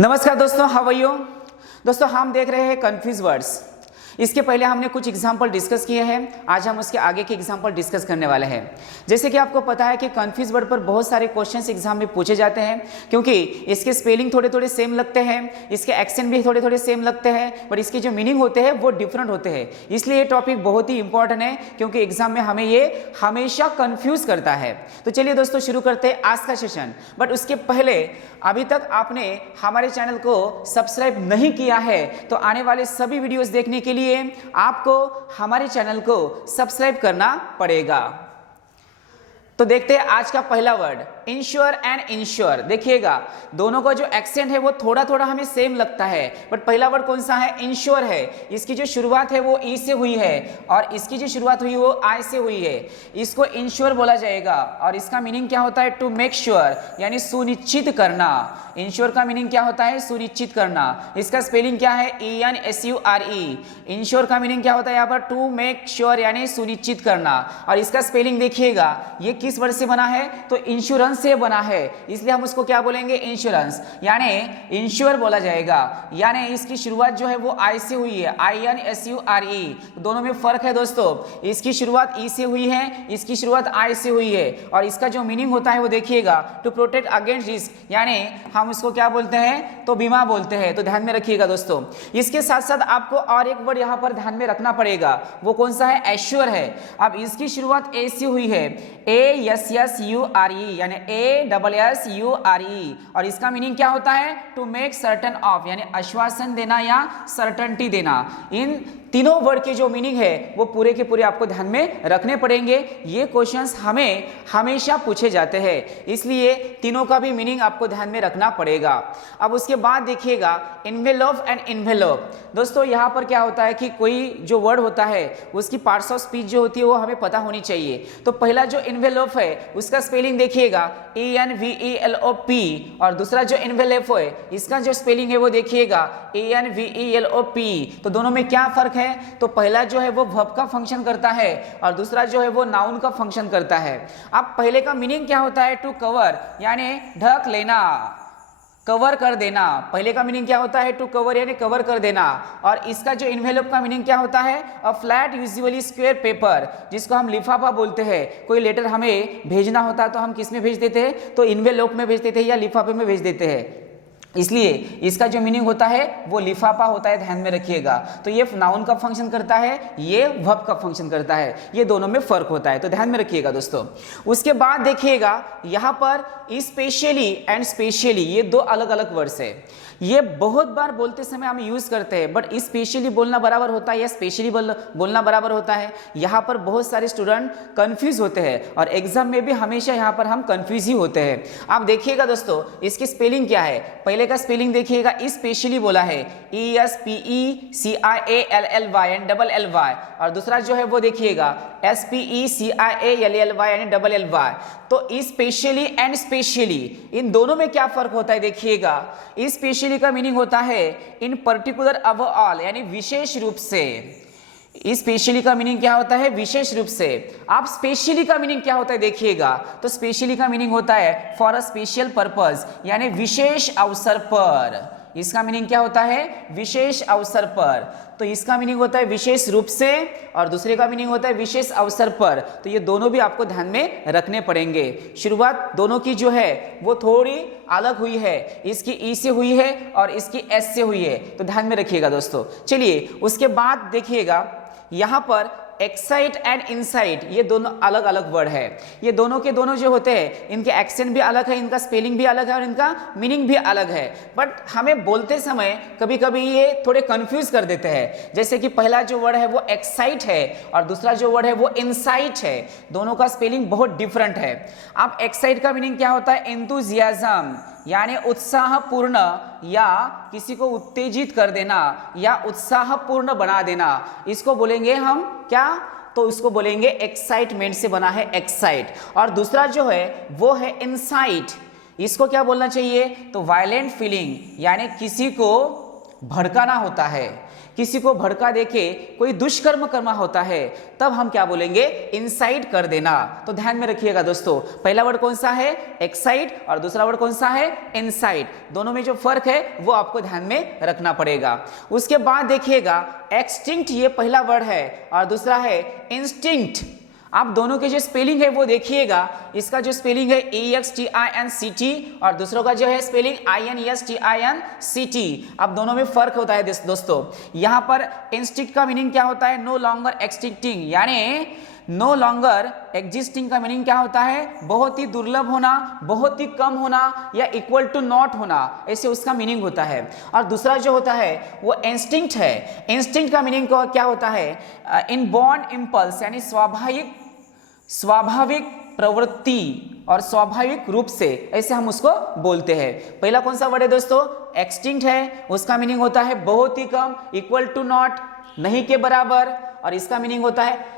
नमस्कार दोस्तों, how are you. दोस्तों हम देख रहे हैं कंफ्यूज वर्ड्स। इसके पहले हमने कुछ एग्जाम्पल डिस्कस किए हैं, आज हम उसके आगे के एग्जाम्पल डिस्कस करने वाले हैं। जैसे कि आपको पता है कि कंफ्यूज वर्ड पर बहुत सारे क्वेश्चंस एग्जाम में पूछे जाते हैं, क्योंकि इसके स्पेलिंग थोड़े थोड़े सेम लगते हैं, इसके एक्सेंट भी थोड़े थोड़े सेम लगते हैं, बट इसके जो मीनिंग होते हैं वो डिफरेंट होते हैं। इसलिए ये टॉपिक बहुत ही इंपॉर्टेंट है, क्योंकि एग्जाम में हमें ये हमेशा कंफ्यूज करता है। तो चलिए दोस्तों शुरू करते हैं आज का सेशन। बट उसके पहले अभी तक आपने हमारे चैनल को सब्सक्राइब नहीं किया है तो आने वाले सभी वीडियोस देखने के लिए आपको हमारे चैनल को सब्सक्राइब करना पड़ेगा। तो देखते हैं आज का पहला वर्ड, इंश्योर एंड इंश्योर। देखिएगा दोनों का जो एक्सेंट है वो थोड़ा थोड़ा हमें सेम लगता है, बट पहला वर्ड कौन सा है? इंश्योर है। इसकी जो शुरुआत है वो ई से हुई है और इसकी जो शुरुआत हुई वो आई से हुई है। इसको इंश्योर बोला जाएगा और इसका मीनिंग क्या होता है? टू मेक श्योर, यानी सुनिश्चित करना। इंश्योर का मीनिंग क्या होता है? सुनिश्चित करना। इसका स्पेलिंग क्या है? ENSURE। इंश्योर का मीनिंग क्या होता है यहाँ पर? टू मेक श्योर, यानी सुनिश्चित करना। और इसका स्पेलिंग देखिएगा, ये किस वर्ड से बना है? तो इंश्योरेंस से बना है, इसलिए हम उसको क्या बोलेंगे? इंश्योरेंस, यानी इंश्योर बोला जाएगा। यानी इसकी शुरुआत जो है वो आई से हुई है, INSURE। दोनों में फर्क है दोस्तों, इसकी शुरुआत ई से हुई है, इसकी शुरुआत आई से हुई है। और इसका जो मीनिंग होता है वो देखिएगा, टू प्रोटेक्ट अगेंस्ट रिस्क, यानी हम उसको क्या बोलते हैं? तो बीमा बोलते हैं। तो ध्यान में रखिएगा दोस्तों। इसके साथ साथ आपको और एक वर्ड यहाँ पर ध्यान में रखना पड़ेगा, वो कौन सा है? एश्योर है। अब इसकी शुरुआत ए से हुई है, ASSURE, यानी ASSURE। और इसका मीनिंग क्या होता है? टू मेक सर्टन ऑफ, यानी आश्वासन देना या सर्टेनिटी देना। इन तीनों वर्ड के जो मीनिंग है वो पूरे के पूरे आपको ध्यान में रखने पड़ेंगे। ये क्वेश्चंस हमें हमेशा पूछे जाते हैं, इसलिए तीनों का भी मीनिंग आपको ध्यान में रखना पड़ेगा। अब उसके बाद देखिएगा इन्वेलप एंड इन्वेलप। दोस्तों यहाँ पर क्या होता है कि कोई जो वर्ड होता है उसकी पार्ट्स ऑफ स्पीच जो होती है वो हमें पता होनी चाहिए। तो पहला जो इन्वेलप है उसका स्पेलिंग देखिएगा ENVELOP, और दूसरा जो इन्वेलप है इसका जो स्पेलिंग है वो देखिएगा ENVELOP। तो दोनों में क्या फर्क है? तो पहला जो है वो वर्ब का फंक्शन करता है और दूसरा जो है वो नाउन का फंक्शन करता है। अब पहले का मीनिंग क्या होता है? टू कवर, यानी ढक लेना, कवर कर देना। पहले का मीनिंग क्या होता है? टू कवर, यानी कवर कर देना। और इसका जो इन्वेलप का मीनिंग क्या होता है? A flat usually square paper, जिसको हम लिफाफा बोलते हैं। कोई लेटर हमें भेजना होता है तो हम किस में भेज देते हैं? तो इन्वेलप में भेज देते हैं या लिफाफे में भेज देते हैं। इसलिए इसका जो मीनिंग होता है वो लिफाफा होता है, ध्यान में रखिएगा। तो ये नाउन का फंक्शन करता है, ये वर्ब का फंक्शन करता है, ये दोनों में फर्क होता है, तो ध्यान में रखिएगा दोस्तों। उसके बाद देखिएगा यहाँ पर स्पेशली एंड स्पेशली, ये दो अलग अलग वर्ड्स है। ये बहुत बार बोलते समय हम यूज करते हैं, बट स्पेशली बोलना बराबर होता है या स्पेशली बोलना बराबर होता है? यहाँ पर बहुत सारे स्टूडेंट कंफ्यूज होते हैं और एग्जाम में भी हमेशा यहाँ पर हम कंफ्यूज ही होते हैं। आप देखिएगा दोस्तों इसकी स्पेलिंग क्या है? पहले का स्पेलिंग देखिएगा, स्पेशली बोला है ESPECIALLY और दूसरा जो है वो देखिएगा SPECIALLY, यानी LLY। तो स्पेशली एंड स्पेशली, इन दोनों में क्या फर्क होता है? देखिएगा स्पेशली का मीनिंग होता है इन पर्टिकुलर अबव ऑल, यानी विशेष रूप से। स्पेशली का मीनिंग क्या होता है? विशेष रूप से। आप स्पेशली का मीनिंग क्या होता है? देखिएगा, तो स्पेशली का मीनिंग होता है फॉर अ स्पेशल पर्पस, यानी विशेष अवसर पर। इसका मीनिंग क्या होता है? विशेष अवसर पर। तो इसका मीनिंग होता है विशेष रूप से और दूसरे का मीनिंग होता है विशेष अवसर पर। तो ये दोनों भी आपको ध्यान में रखने पड़ेंगे। शुरुआत दोनों की जो है वो थोड़ी अलग हुई है, इसकी ई से हुई है और इसकी एस से हुई है, तो ध्यान में रखिएगा दोस्तों। चलिए उसके बाद देखिएगा यहाँ पर एक्साइट एंड इनसाइट, ये दोनों अलग अलग वर्ड है। ये दोनों के दोनों जो होते हैं इनके एक्सेंट भी अलग है, इनका स्पेलिंग भी अलग है और इनका मीनिंग भी अलग है, बट हमें बोलते समय कभी कभी ये थोड़े कंफ्यूज कर देते हैं। जैसे कि पहला जो वर्ड है वो एक्साइट है और दूसरा जो वर्ड है वो इनसाइट है, दोनों का स्पेलिंग बहुत डिफरेंट है। अब एक्साइट का मीनिंग क्या होता है? एंथुसियाज्म, यानी उत्साहपूर्ण या किसी को उत्तेजित कर देना या उत्साहपूर्ण बना देना, इसको बोलेंगे हम क्या? तो इसको बोलेंगे एक्साइटमेंट से बना है एक्साइट। और दूसरा जो है वो है इनसाइट, इसको क्या बोलना चाहिए? तो वायलेंट फीलिंग, यानी किसी को भड़काना होता है, किसी को भड़का देके कोई दुष्कर्म करना होता है, तब हम क्या बोलेंगे, इंसाइट कर देना। तो ध्यान में रखिएगा दोस्तों, पहला वर्ड कौन सा है, एक्साइट, और दूसरा वर्ड कौन सा है, इंसाइट। दोनों में जो फर्क है वो आपको ध्यान में रखना पड़ेगा। उसके बाद देखिएगा एक्सटिंक्ट, ये पहला वर्ड है, और दूसरा है इंस्टिंक्ट। आप दोनों के जो स्पेलिंग है वो देखिएगा, इसका जो स्पेलिंग है EXTINCT और दूसरों का जो है स्पेलिंग INESTINCT। अब दोनों में फर्क होता है दोस्तों। यहाँ पर इंस्टिंक्ट का मीनिंग क्या होता है, नो लॉन्गर एक्सटिंक्टिंग, यानी नो लॉन्गर एग्जिस्टिंग का मीनिंग क्या होता है, बहुत ही दुर्लभ होना, बहुत ही कम होना, या इक्वल टू नॉट होना, ऐसे उसका मीनिंग होता है। और दूसरा जो होता है वो इंस्टिंक्ट है। इंस्टिंक्ट का मीनिंग क्या होता है, इनबॉर्न इम्पल्स, यानी स्वाभाविक प्रवृत्ति और स्वाभाविक रूप से, ऐसे हम उसको बोलते हैं। पहला कौन सा वर्ड है दोस्तों, एक्सटिंक्ट है, उसका मीनिंग होता है बहुत ही कम, इक्वल टू नॉट, नहीं के बराबर, और इसका मीनिंग होता है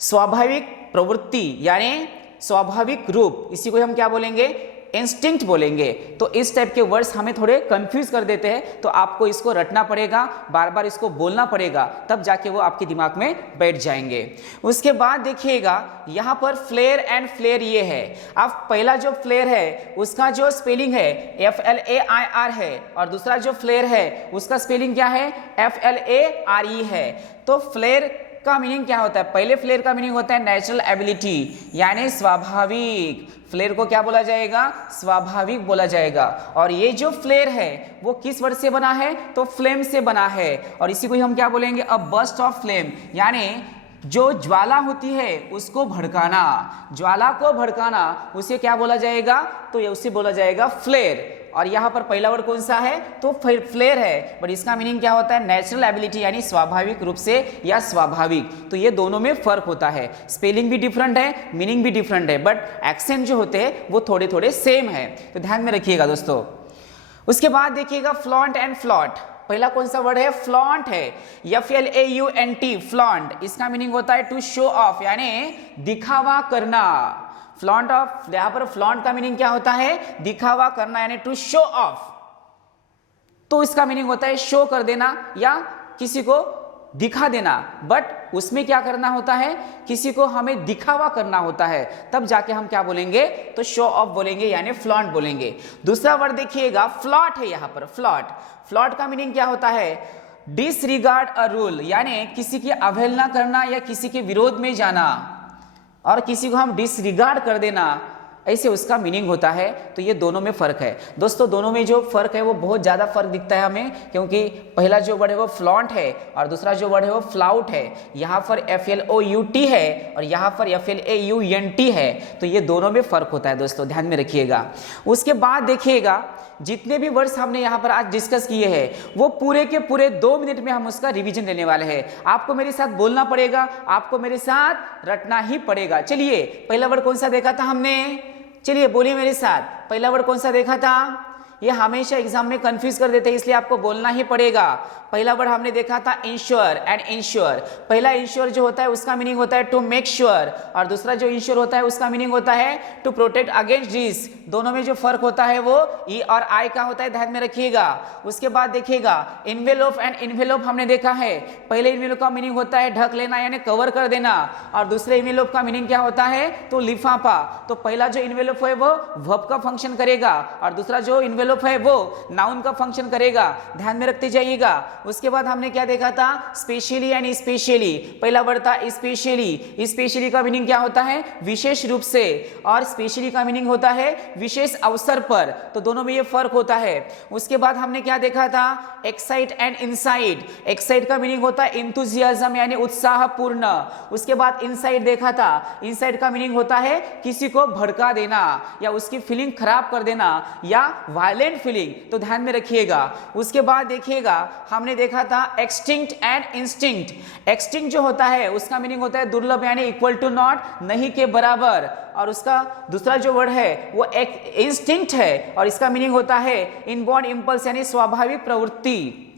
स्वाभाविक प्रवृत्ति यानी स्वाभाविक रूप, इसी को हम क्या बोलेंगे, इंस्टिंक्ट बोलेंगे। तो इस टाइप के वर्ड्स हमें थोड़े कंफ्यूज कर देते हैं, तो आपको इसको रटना पड़ेगा, बार बार इसको बोलना पड़ेगा, तब जाके वो आपके दिमाग में बैठ जाएंगे। उसके बाद देखिएगा यहाँ पर फ्लेयर एंड फ्लेयर ये है। अब पहला जो फ्लेयर है उसका जो स्पेलिंग है FLAIR है, और दूसरा जो फ्लेयर है उसका स्पेलिंग क्या है, FLARE है। तो फ्लेयर का मीनिंग क्या होता है, पहले फ्लेयर का मीनिंग होता है नेचुरल एबिलिटी, यानी स्वाभाविक। फ्लेयर को क्या बोला जाएगा, स्वाभाविक बोला जाएगा। और ये जो फ्लेयर है वो किस वर्ड से बना है, तो फ्लेम से बना है, और इसी को हम क्या बोलेंगे, अ बर्स्ट ऑफ फ्लेम, यानी जो ज्वाला होती है उसको भड़काना, ज्वाला को भड़काना, उसे क्या बोला जाएगा, तो ये उसे बोला जाएगा फ्लेयर। और यहाँ पर पहला वर्ड कौन सा है, तो फ्लेयर है, बट इसका मीनिंग क्या होता है, नेचुरल एबिलिटी, यानी स्वाभाविक रूप से या स्वाभाविक। तो ये दोनों में फर्क होता है, स्पेलिंग भी डिफरेंट है, मीनिंग भी डिफरेंट है, बट एक्सेंट जो होते हैं वो थोड़े थोड़े सेम है, तो ध्यान में रखिएगा दोस्तों। उसके बाद देखिएगा फ्लॉन्ट एंड फ्लॉट। पहला कौन सा वर्ड है, फ्लॉन्ट है, FLAUNT, फ्लॉन्ट। इसका मीनिंग होता है टू शो ऑफ, यानी दिखावा करना। फ्लॉन्ट ऑफ, यहाँ पर फ्लॉन्ट का मीनिंग क्या होता है, दिखावा करना, यानी टू शो ऑफ। तो इसका मीनिंग होता है शो कर देना या किसी को दिखा देना, बट उसमें क्या करना होता है, किसी को हमें दिखावा करना होता है, तब जाके हम क्या बोलेंगे, तो शो ऑफ बोलेंगे, यानी फ्लॉन्ट बोलेंगे। दूसरा वर्ड देखिएगा फ्लॉट है, यहाँ पर फ्लॉट। फ्लॉट का मीनिंग क्या होता है, डिसरिगार्ड अ रूल, यानी किसी की अवहेलना करना या किसी के विरोध में जाना, और किसी को हम डिसरिगार्ड कर देना, ऐसे उसका मीनिंग होता है। तो ये दोनों में फर्क है दोस्तों। दोनों में जो फर्क है वो बहुत ज़्यादा फर्क दिखता है हमें, क्योंकि पहला जो वर्ड है वो फ्लॉन्ट है और दूसरा जो वर्ड है वो फ्लाउट है। यहाँ पर FLOUT है और यहाँ पर FLAUNT है, तो ये दोनों में फर्क होता है दोस्तों, ध्यान में रखिएगा। उसके बाद देखिएगा जितने भी वर्ड्स हमने यहाँ पर आज डिस्कस किए हैं वो पूरे के पूरे 2 मिनट में हम उसका रिवीजन लेने वाले हैं। आपको मेरे साथ बोलना पड़ेगा, आपको मेरे साथ रटना ही पड़ेगा। चलिए, पहला वर्ड कौन सा देखा था हमने, चलिए बोलिए मेरे साथ, पहला वर्ड कौन सा देखा था। ये हमेशा एग्जाम में कंफ्यूज कर देते हैं, इसलिए आपको बोलना ही पड़ेगा। पहला वर्ड हमने देखा था इंश्योर एंड इंश्योर। पहला इंश्योर जो होता है उसका मीनिंग होता है टू मेक श्योर, और दूसरा जो इंश्योर होता है उसका मीनिंग होता है टू प्रोटेक्ट अगेंस्ट रिस्क। दोनों में जो फर्क होता है वो ई और आई का होता है, ध्यान में रखिएगा। उसके बाद देखिएगा इन्वेलोप एंड इन्वेलोप हमने देखा है। पहले इन्वेलोप का मीनिंग होता है ढक लेना यानी कवर कर देना, और दूसरे इन्वेलोप का मीनिंग क्या होता है, तो लिफाफा। तो पहला जो इन्वेलोप है वो वर्ब का फंक्शन करेगा और दूसरा जो इन्वेलोप है वो नाउन का फंक्शन करेगा, ध्यान में रखते जाइएगा। उसके बाद हमने क्या देखा था, स्पेशली एंड स्पेशली। पहला वर्ड था स्पेशली। स्पेशली का मीनिंग क्या होता है, विशेष रूप से, और स्पेशली का मीनिंग होता है विशेष अवसर पर। तो दोनों में ये फर्क होता है। उसके बाद हमने क्या देखा था, एक्साइट एंड इनसाइट। एक्साइट का मीनिंग होता है इंथुजियाज्म यानी उत्साहपूर्ण। उसके बाद इनसाइट देखा था। इनसाइट का मीनिंग होता है किसी को भड़का देना या उसकी फीलिंग खराब कर देना या वायलेंट फीलिंग, तो ध्यान में रखिएगा। उसके बाद देखिएगा हमने देखा था एक्सटिंक्ट एंड इंस्टिंक्ट। एक्सटिंक्ट जो होता है उसका मीनिंग होता है दुर्लभ यानी इक्वल टू नॉट, नहीं के बराबर, और उसका दूसरा जो वर्ड है वो एक इंस्टिंक्ट है और इसका मीनिंग होता है इनबॉर्न इंपल्स यानी स्वाभाविक प्रवृत्ति।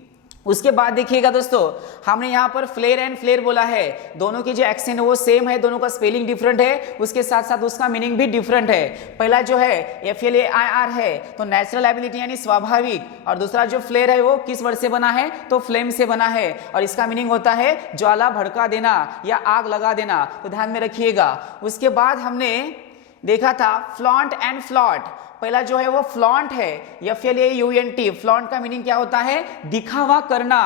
उसके बाद देखिएगा दोस्तों, हमने यहाँ पर फ्लेयर एंड फ्लेयर बोला है, दोनों की जो एक्सेंट है वो सेम है, दोनों का स्पेलिंग डिफरेंट है, उसके साथ साथ उसका मीनिंग भी डिफरेंट है। पहला जो है FLAIR है तो नेचुरल एबिलिटी यानी स्वाभाविक, और दूसरा जो फ्लेयर है वो किस वर्ड से बना है तो फ्लेम से बना है, और इसका मीनिंग होता है ज्वाला भड़का देना या आग लगा देना, तो ध्यान में रखिएगा। उसके बाद हमने देखा था फ्लॉन्ट एंड फ्लॉट। पहला जो है वो फ्लॉन्ट है, FLAUNT, फ्लॉन्ट का मीनिंग क्या होता है दिखावा करना,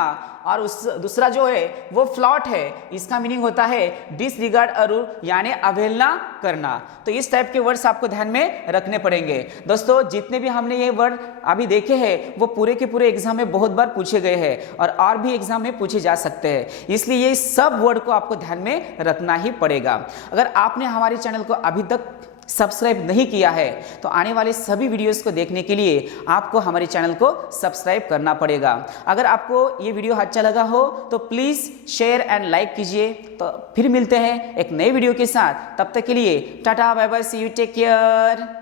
और दूसरा जो है वो फ्लॉट है, इसका मीनिंग होता है डिसरिगार्ड अरूर यानी अवहेलना करना। तो इस टाइप के वर्ड्स आपको ध्यान में रखने पड़ेंगे। दोस्तों जितने भी हमने ये वर्ड अभी देखे हैं वो पूरे के पूरे एग्जाम में बहुत बार पूछे गए हैं और भी एग्जाम में पूछे जा सकते हैं, इसलिए ये सब वर्ड को आपको ध्यान में रखना ही पड़ेगा। अगर आपने हमारे चैनल को अभी तक सब्सक्राइब नहीं किया है तो आने वाले सभी वीडियोस को देखने के लिए आपको हमारे चैनल को सब्सक्राइब करना पड़ेगा। अगर आपको ये वीडियो अच्छा लगा हो तो प्लीज़ शेयर एंड लाइक कीजिए। तो फिर मिलते हैं एक नए वीडियो के साथ, तब तक के लिए tata bye bye, see you, take care.